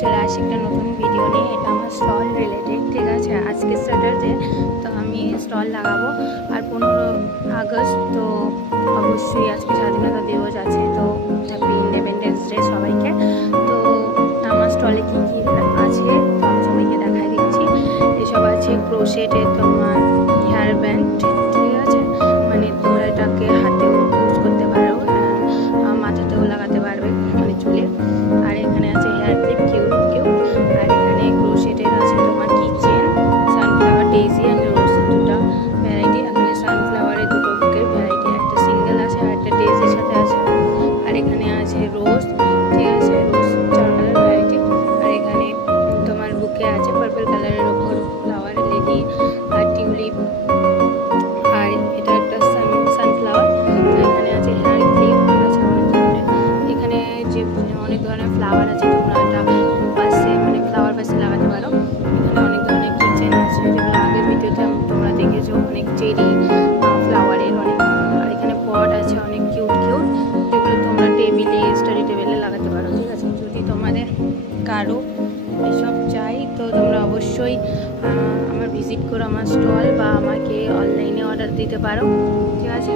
চলে আসি একটা নতুন ভিডিও নিয়ে। এটা আমার স্টল রিলেটেড, ঠিক আছে। আজকে স্যাটারডে, তো আমি স্টল লাগাবো। আর 15 আগস্ট, তো অবশ্যই আজকে স্বাধীনতা দিবস আছে, তো হ্যাপি ইন্ডিপেন্ডেন্স ডে সবাইকে। তো আমার স্টলে কী কী আছে তো আমি সবাইকে দেখাই দিচ্ছি। এসব আছে ক্রোশেটের তোমার হেয়ার ব্যান্ড, ঠিক আছে। মানে তোমরা এটাকে হাতেও ইউজ করতে পারো, মাথাতেও লাগাতে পারবে, মানে চুলে। আর এখানে আছে হেয়ার ক্লিপ, কিউট কিউট। আর এখানে ক্রোশেটের আছে তোমার কিচেন, সানফ্লাওয়ার, ডেইজি অ্যান্ড রোজ, দুটো ভ্যারাইটি। এখানে সানফ্লাওয়ারের দুটো বুকের ভ্যারাইটি, একটা সিঙ্গেল আছে আর একটা ডেইজির সাথে আছে। আর এখানে আছে রোজ, ঠিক আছে, রোজ 4 কালার ভ্যারাইটি। আর এখানে তোমার বুকে আছে পার্পল কালারের ওপর ফ্লাওয়ার, লিলি আর টিউলিপ। আর এটা একটা সানফ্লাওয়ার। তো এখানে আছে হেয়ার ক্লিপ, ঠিক আছে, অনেক ধরনের। এখানে যে অনেক ধরনের ফ্লাওয়ার আছে, তোমরা এটা পাশে মানে ফ্লাওয়ার পাশে লাগাতে পারো। এখানে অনেক ধরনের কিচেন আছে, যেগুলো আগের ভিডিওতে তোমরা দেখেছো, অনেক চেরি ফ্লাওয়ারের অনেক। আর এখানে পট আছে অনেক কিউট কিউট, যেগুলো তোমরা টেবিলে, স্টাডি টেবিলে লাগাতে পারো, ঠিক আছে। যদি তোমাদের কারো এসব চাই তো তোমরা অবশ্যই আমার ভিজিট করো আমার স্টল, বা আমাকে অনলাইনে অর্ডার দিতে পারো, ঠিক আছে।